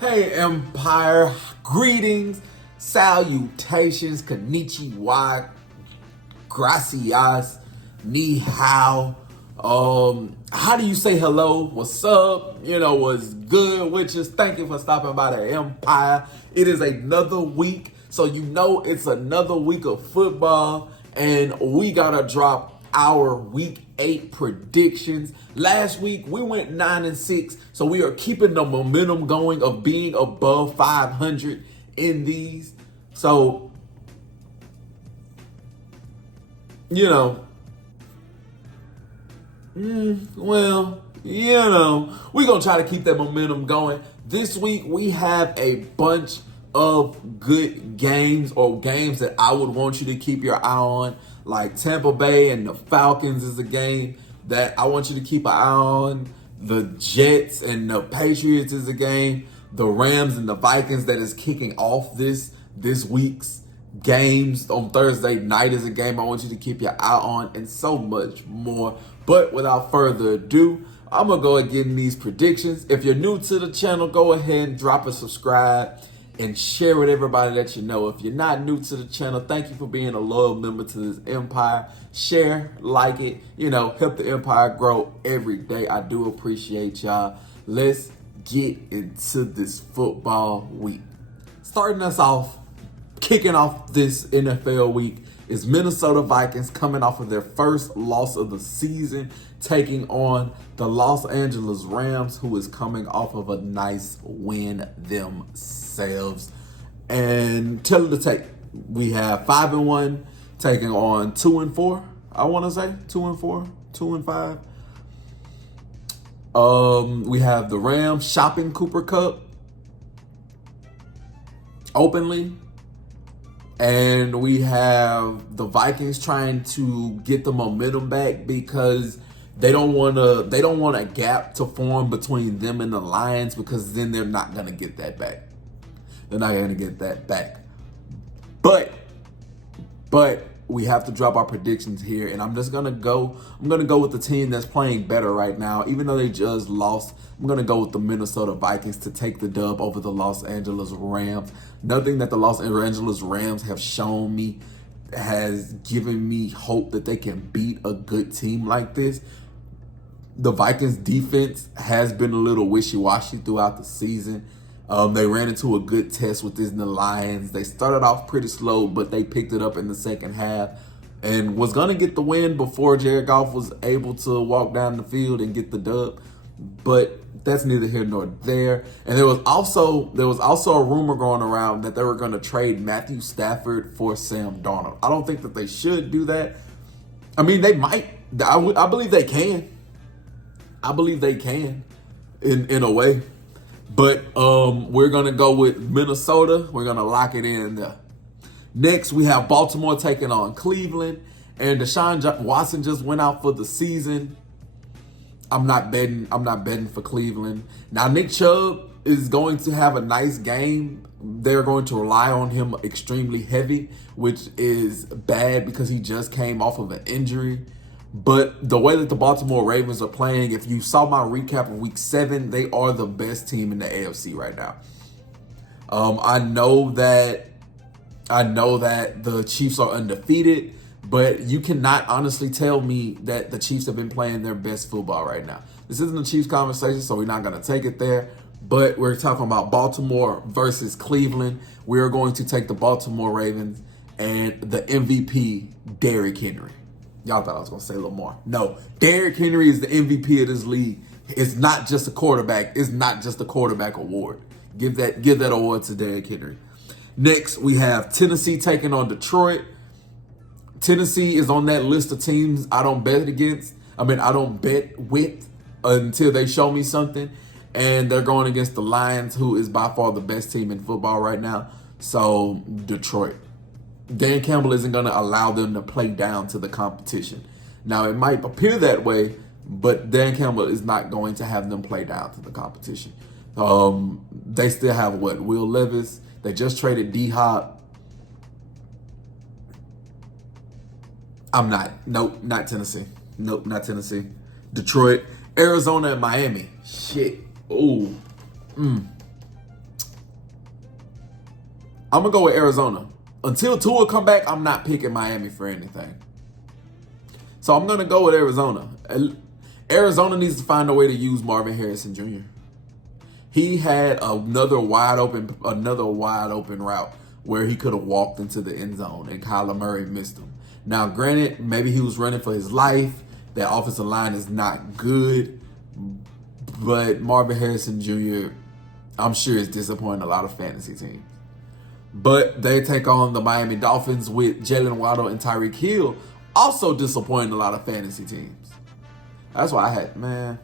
Hey, Empire. Greetings, salutations, konnichiwa, gracias, ni hao. How do you say hello? What's up? What's good? Which is thank you for stopping by the Empire. It is another week, so it's another week of football, and we gotta drop our week 8 predictions. Last week we went 9-6, so we are keeping the momentum going of being above 500 in these. So, we're gonna try to keep that momentum going. This week we have a bunch of good games, or games that I would want you to keep your eye on. Like Tampa Bay and the Falcons is a game that I want you to keep an eye on. The Jets and the Patriots is a game. The Rams and the Vikings that is kicking off this week's games on Thursday night is a game I want you to keep your eye on, and so much more. But without further ado, I'm going to go and get in these predictions. If you're new to the channel, go ahead and drop a subscribe and share with everybody that you know. If you're not new to the channel, thank you for being a loyal member to this empire. Share, like it, help the empire grow every day. I do appreciate y'all. Let's get into this football week. Starting us off, kicking off this NFL week is Minnesota Vikings coming off of their first loss of the season, taking on the Los Angeles Rams, who is coming off of a nice win themselves. And tell it to take, we have 5-1 taking on 2-4. I want to say 2-4, 2-5. We have the Rams shopping Cooper Kupp openly. And we have the Vikings trying to get the momentum back because they don't want a gap to form between them and the Lions, because then they're not going to get that back. They're not going to get that back. But we have to drop our predictions here, and I'm going to go with the team that's playing better right now. Even though they just lost, I'm going to go with the Minnesota Vikings to take the dub over the Los Angeles Rams. Nothing that the Los Angeles Rams have shown me has given me hope that they can beat a good team like this. The Vikings defense has been a little wishy-washy throughout the season. They ran into a good test with the Lions. They started off pretty slow, but they picked it up in the second half and was going to get the win before Jared Goff was able to walk down the field and get the dub. But that's neither here nor there. And there was also a rumor going around that they were going to trade Matthew Stafford for Sam Darnold. I don't think that they should do that. I mean, they might. I believe they can. I believe they can in a way. But we're going to go with Minnesota. We're going to lock it in there. Next, we have Baltimore taking on Cleveland. And Deshaun Watson just went out for the season. I'm not betting for Cleveland. Now, Nick Chubb is going to have a nice game. They're going to rely on him extremely heavy, which is bad because he just came off of an injury. But the way that the Baltimore Ravens are playing, if you saw my recap of week 7, they are the best team in the AFC right now. I know that the Chiefs are undefeated, but you cannot honestly tell me that the Chiefs have been playing their best football right now. This isn't a Chiefs conversation, so we're not going to take it there. But we're talking about Baltimore versus Cleveland. We are going to take the Baltimore Ravens and the MVP, Derrick Henry. Y'all thought I was going to say Lamar. No, Derrick Henry is the MVP of this league. It's not just a quarterback. It's not just a quarterback award. Give that award to Derrick Henry. Next, we have Tennessee taking on Detroit. Tennessee is on that list of teams I don't bet against. I don't bet with until they show me something. And they're going against the Lions, who is by far the best team in football right now. So, Detroit. Dan Campbell isn't going to allow them to play down to the competition. Now, it might appear that way, but Dan Campbell is not going to have them play down to the competition. They still have, Will Levis. They just traded D-Hop. Nope, not Tennessee. Nope, not Tennessee. Detroit, Arizona, and Miami. Shit. Ooh. I'm gonna go with Arizona. Until Tua come back, I'm not picking Miami for anything. So I'm gonna go with Arizona. Arizona needs to find a way to use Marvin Harrison Jr. He had another wide open route where he could have walked into the end zone and Kyler Murray missed him. Now, granted, maybe he was running for his life. That offensive line is not good, but Marvin Harrison Jr., I'm sure is disappointing a lot of fantasy teams. But they take on the Miami Dolphins with Jalen Waddle and Tyreek Hill, also disappointing a lot of fantasy teams. That's why I had, man.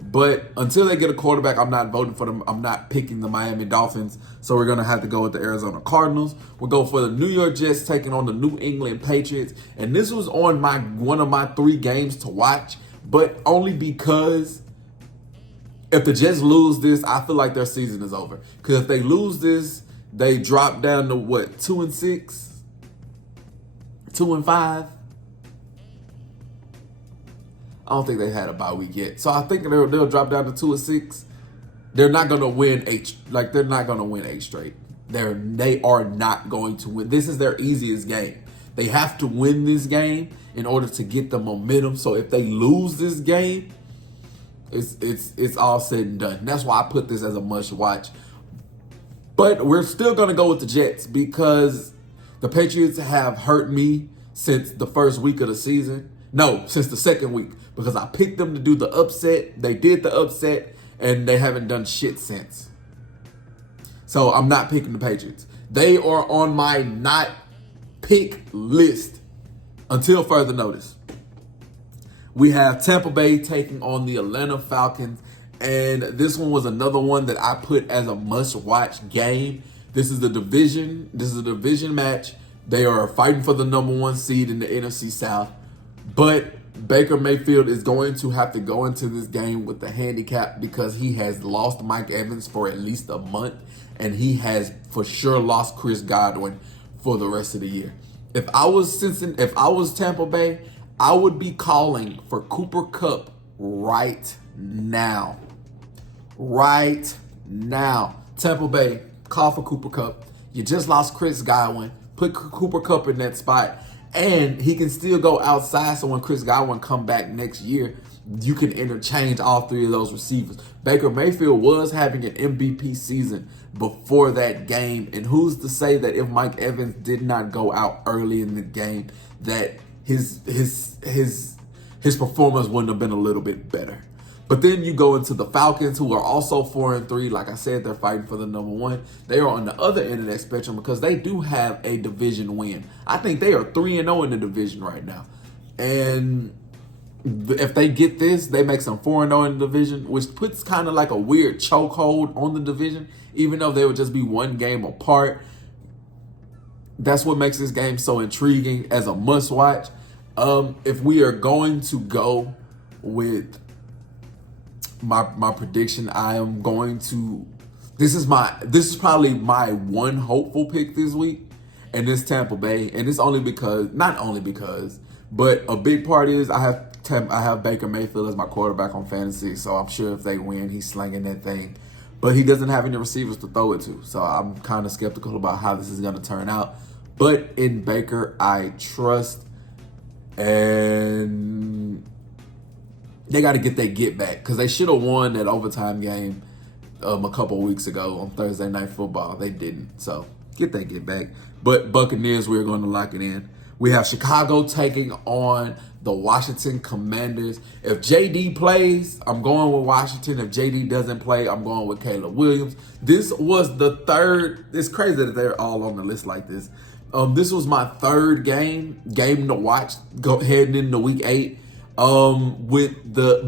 But until they get a quarterback, I'm not voting for them. I'm not picking the Miami Dolphins. So we're going to have to go with the Arizona Cardinals. We'll go for the New York Jets taking on the New England Patriots. And this was on one of my 3 games to watch, but only because if the Jets lose this, I feel like their season is over. Because if they lose this, they drop down to what, 2-6, 2-5. I don't think they had a bye week yet, so I think they'll drop down to 2-6. They're not gonna win 8. They're not gonna win 8 straight. They are not going to win. This is their easiest game. They have to win this game in order to get the momentum. So if they lose this game, it's all said and done. That's why I put this as a must watch. But we're still gonna go with the Jets because the Patriots have hurt me since the first week of the season. No, since the second week, because I picked them to do the upset. They did the upset, and they haven't done shit since. So I'm not picking the Patriots. They are on my not pick list until further notice. We have Tampa Bay taking on the Atlanta Falcons, and this one was another one that I put as a must-watch game. This is a division match. They are fighting for the number 1 seed in the NFC South. But Baker Mayfield is going to have to go into this game with the handicap because he has lost Mike Evans for at least a month, and he has for sure lost Chris Godwin for the rest of the year. If I was Tampa Bay, I would be calling for Cooper Kupp right now. Right now. Tampa Bay, call for Cooper Kupp. You just lost Chris Godwin. Put Cooper Kupp in that spot. And he can still go outside, so when Chris Godwin come back next year, you can interchange all 3 of those receivers. Baker Mayfield was having an MVP season before that game, and who's to say that if Mike Evans did not go out early in the game, that his performance wouldn't have been a little bit better. But then you go into the Falcons, who are also 4-3. Like I said, they're fighting for the number 1. They are on the other end of that spectrum because they do have a division win. I think they are 3-0 in the division right now. And if they get this, they make some 4-0 in the division, which puts kind of like a weird chokehold on the division, even though they would just be 1 game apart. That's what makes this game so intriguing as a must watch. If we are going to go with my prediction, I am going to. This is probably my one hopeful pick this week, and it's Tampa Bay, and it's not only because, but a big part is I have Baker Mayfield as my quarterback on fantasy, so I'm sure if they win, he's slinging that thing, but he doesn't have any receivers to throw it to, so I'm kind of skeptical about how this is going to turn out. But in Baker, I trust, and they got to get their get back because they should have won that overtime game a couple weeks ago on Thursday Night Football. They didn't, so get that get back. But Buccaneers, we're going to lock it in. We have Chicago taking on the Washington Commanders. If JD plays, I'm going with Washington. If JD doesn't play, I'm going with Caleb Williams. This was the third. It's crazy that they're all on the list like this. This was my third game to watch heading into week 8.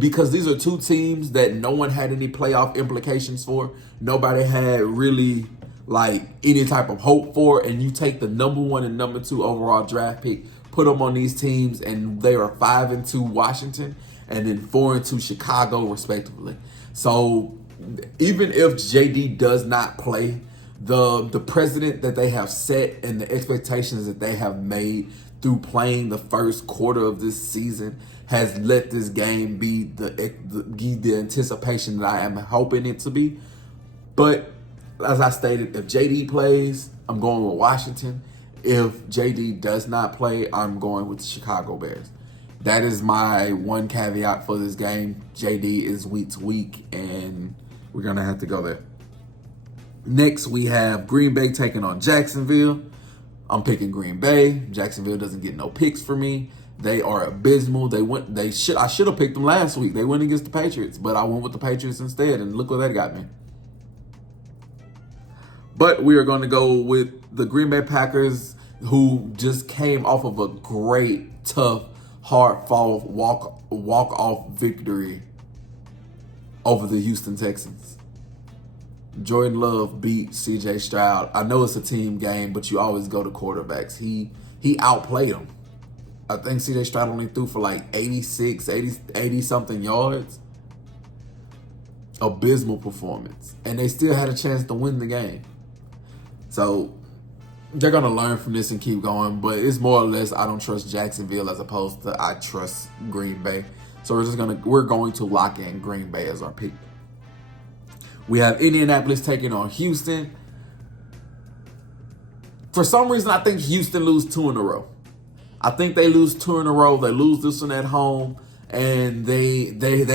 Because these are 2 teams that no one had any playoff implications for. Nobody had really like any type of hope for, and you take the number 1 and number 2 overall draft pick, put them on these teams, and they are 5-2 Washington, and then 4-2 Chicago, respectively. So even if JD does not play, the precedent that they have set and the expectations that they have made through playing the first quarter of this season has let this game be the anticipation that I am hoping it to be. But as I stated, if JD plays, I'm going with Washington. If JD does not play, I'm going with the Chicago Bears. That is my one caveat for this game. JD is week to week, and we're going to have to go there. Next, we have Green Bay taking on Jacksonville. I'm picking Green Bay. Jacksonville doesn't get no picks for me. They are abysmal. I should have picked them last week. They went against the Patriots, but I went with the Patriots instead, and look what that got me. But we are going to go with the Green Bay Packers, who just came off of a great, tough, hard-fought walk-off victory over the Houston Texans. Jordan Love beat C.J. Stroud. I know it's a team game, but you always go to quarterbacks. He outplayed him. I think C.J. Stroud only threw for like 80-something yards. Abysmal performance. And they still had a chance to win the game. So they're going to learn from this and keep going. But it's more or less I don't trust Jacksonville as opposed to I trust Green Bay. So we're going to lock in Green Bay as our pick. We have Indianapolis taking on Houston. For some reason, I think Houston lose 2 in a row. I think they lose 2 in a row. They lose this one at home, and they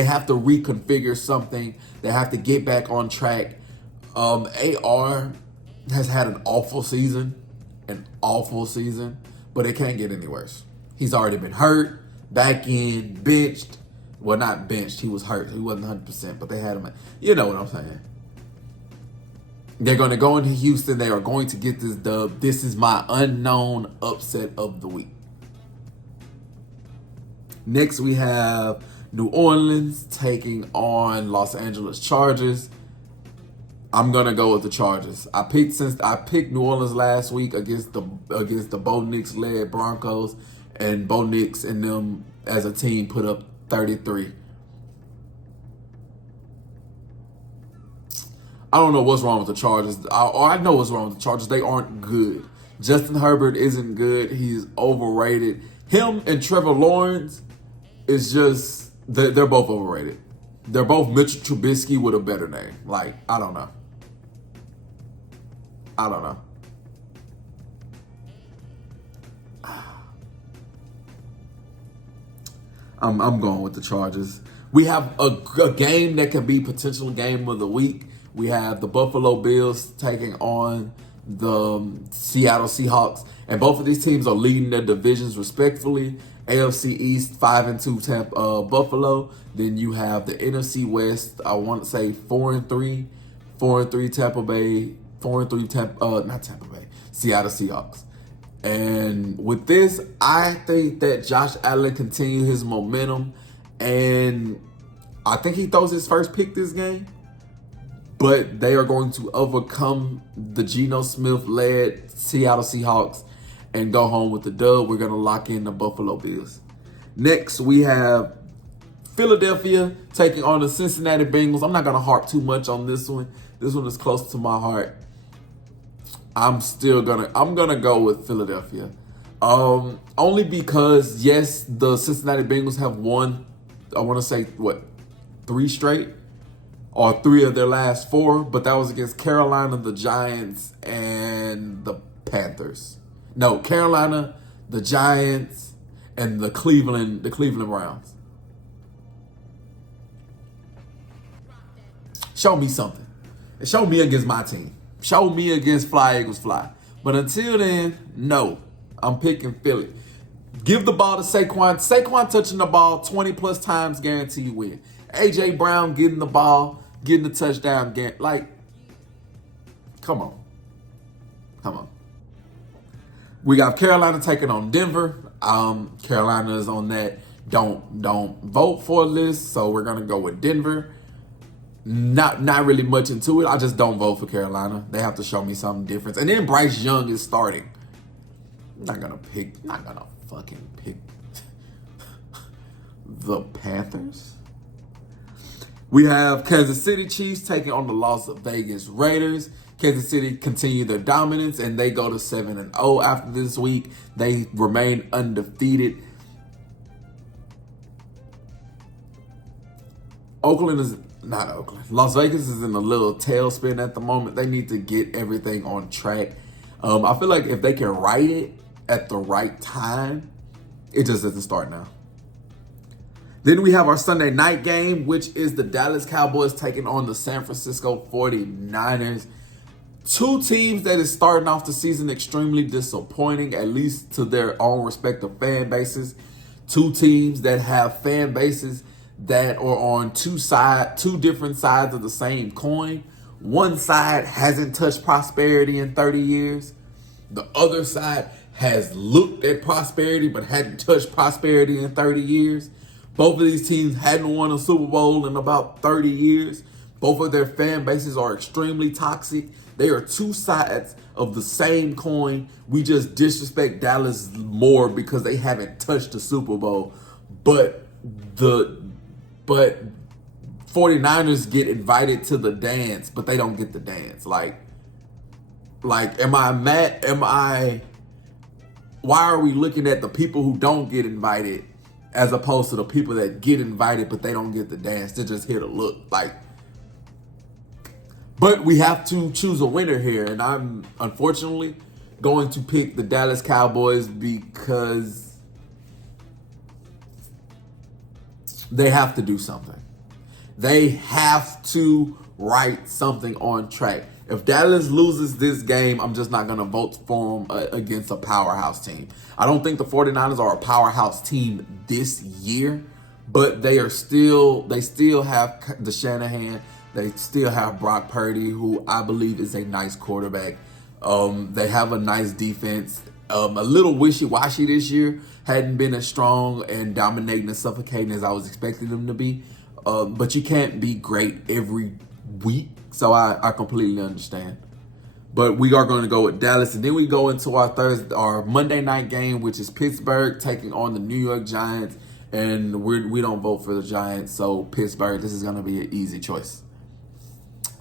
have to reconfigure something. They have to get back on track. AR has had an awful season, but it can't get any worse. He's already been hurt, back in, benched. Well, not benched. He was hurt. He wasn't 100%, but they had him. You know what I'm saying. They're going to go into Houston. They are going to get this dub. This is my unknown upset of the week. Next, we have New Orleans taking on Los Angeles Chargers. I'm going to go with the Chargers. I picked New Orleans last week against the Bo Nix-led Broncos, and Bo Nix and them as a team put up 33. I don't know what's wrong with the Chargers. I know what's wrong with the Chargers. They aren't good. Justin Herbert isn't good. He's overrated. Him and Trevor Lawrence is just, they're both overrated. They're both Mitchell Trubisky with a better name. Like, I don't know. I'm going with the Chargers. We have a game that could be potential game of the week. We have the Buffalo Bills taking on the Seattle Seahawks, and both of these teams are leading their divisions respectively. AFC East 5-2 Buffalo. Then you have the NFC West. I want to say 4-3 Tampa Bay, 4-3 not Tampa Bay, Seattle Seahawks. And with this, I think that Josh Allen continues his momentum, and I think he throws his first pick this game. But they are going to overcome the Geno Smith-led Seattle Seahawks and go home with the dub. We're going to lock in the Buffalo Bills. Next, we have Philadelphia taking on the Cincinnati Bengals. I'm not going to harp too much on this one. This one is close to my heart. I'm going to go with Philadelphia. Only because, yes, the Cincinnati Bengals have won, I want to say, 3 straight? Or 3 of their last 4, but that was against Carolina, the Giants, and the Panthers. No, Carolina, the Giants, and the Cleveland Browns. Show me something. Show me against my team. Show me against Fly Eagles Fly. But until then, no. I'm picking Philly. Give the ball to Saquon. Saquon touching the ball 20-plus times, guarantee you win. A.J. Brown getting the ball, getting the touchdown. Like, come on. We got Carolina taking on Denver. Carolina is on that don't vote for list, so we're going to go with Denver. Not really much into it. I just don't vote for Carolina. They have to show me something different. And then Bryce Young is starting. I'm not going to fucking pick the Panthers. We have Kansas City Chiefs taking on the Las Vegas Raiders. Kansas City continue their dominance, and they go to 7-0 after this week. They remain undefeated. Las Vegas is in a little tailspin at the moment. They need to get everything on track. I feel like if they can write it at the right time, it just doesn't start now. Then we have our Sunday night game, which is the Dallas Cowboys taking on the San Francisco 49ers. Two teams that is starting off the season extremely disappointing, at least to their own respective fan bases. Two teams that have fan bases that are on two different sides of the same coin. One side hasn't touched prosperity in 30 years. The other side has looked at prosperity but hadn't touched prosperity in 30 years. Both of these teams hadn't won a Super Bowl in about 30 years. Both of their fan bases are extremely toxic. They are two sides of the same coin. We just disrespect Dallas more because they haven't touched the Super Bowl. But 49ers get invited to the dance, but they don't get the dance. Like, am I mad? Why are we looking at the people who don't get invited as opposed to the people that get invited, but they don't get the dance? They're just here to look. But we have to choose a winner here, and I'm unfortunately going to pick the Dallas Cowboys because they have to do something. They have to write something on track. If Dallas loses this game, I'm just not going to vote for them against a powerhouse team. I don't think the 49ers are a powerhouse team this year, but they still have the Shanahan. They still have Brock Purdy, who I believe is a nice quarterback. They have a nice defense. A little wishy-washy this year. Hadn't been as strong and dominating and suffocating as I was expecting them to be. But you can't be great every week. So I completely understand. But we are going to go with Dallas. And then we go into our Monday night game, which is Pittsburgh taking on the New York Giants. And we don't vote for the Giants. So Pittsburgh, this is going to be an easy choice.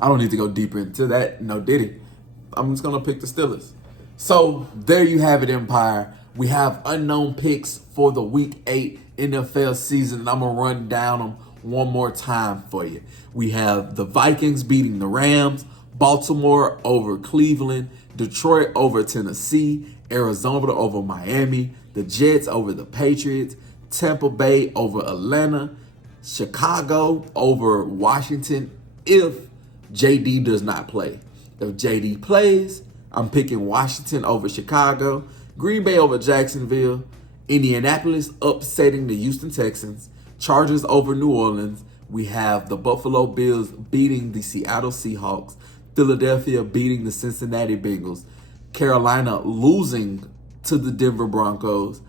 I don't need to go deeper into that. No, Diddy. I'm just going to pick the Steelers. So there you have it, Empire. We have unknown picks for the Week 8 NFL season. And I'm going to run down them one more time for you. We have the Vikings beating the Rams, Baltimore over Cleveland, Detroit over Tennessee, Arizona over Miami, the Jets over the Patriots, Tampa Bay over Atlanta, Chicago over Washington if JD does not play. If JD plays, I'm picking Washington over Chicago, Green Bay over Jacksonville, Indianapolis upsetting the Houston Texans, Chargers over New Orleans. We have the Buffalo Bills beating the Seattle Seahawks, Philadelphia beating the Cincinnati Bengals, Carolina losing to the Denver Broncos.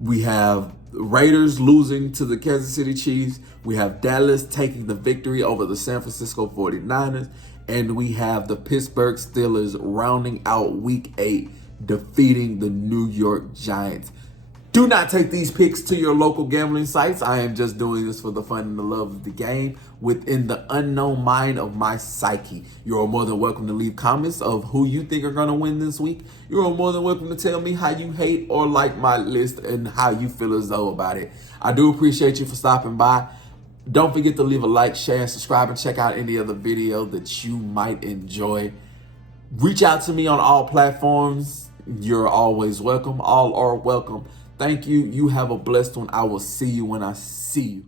We have Raiders losing to the Kansas City Chiefs. We have Dallas taking the victory over the San Francisco 49ers. And we have the Pittsburgh Steelers rounding out Week 8, defeating the New York Giants. Do not take these picks to your local gambling sites. I am just doing this for the fun and the love of the game within the unknown mind of my psyche. You're more than welcome to leave comments of who you think are going to win this week. You're more than welcome to tell me how you hate or like my list and how you feel as though about it. I do appreciate you for stopping by. Don't forget to leave a like, share, and subscribe, and check out any other video that you might enjoy. Reach out to me on all platforms. You're always welcome. All are welcome. Thank you. You have a blessed one. I will see you when I see you.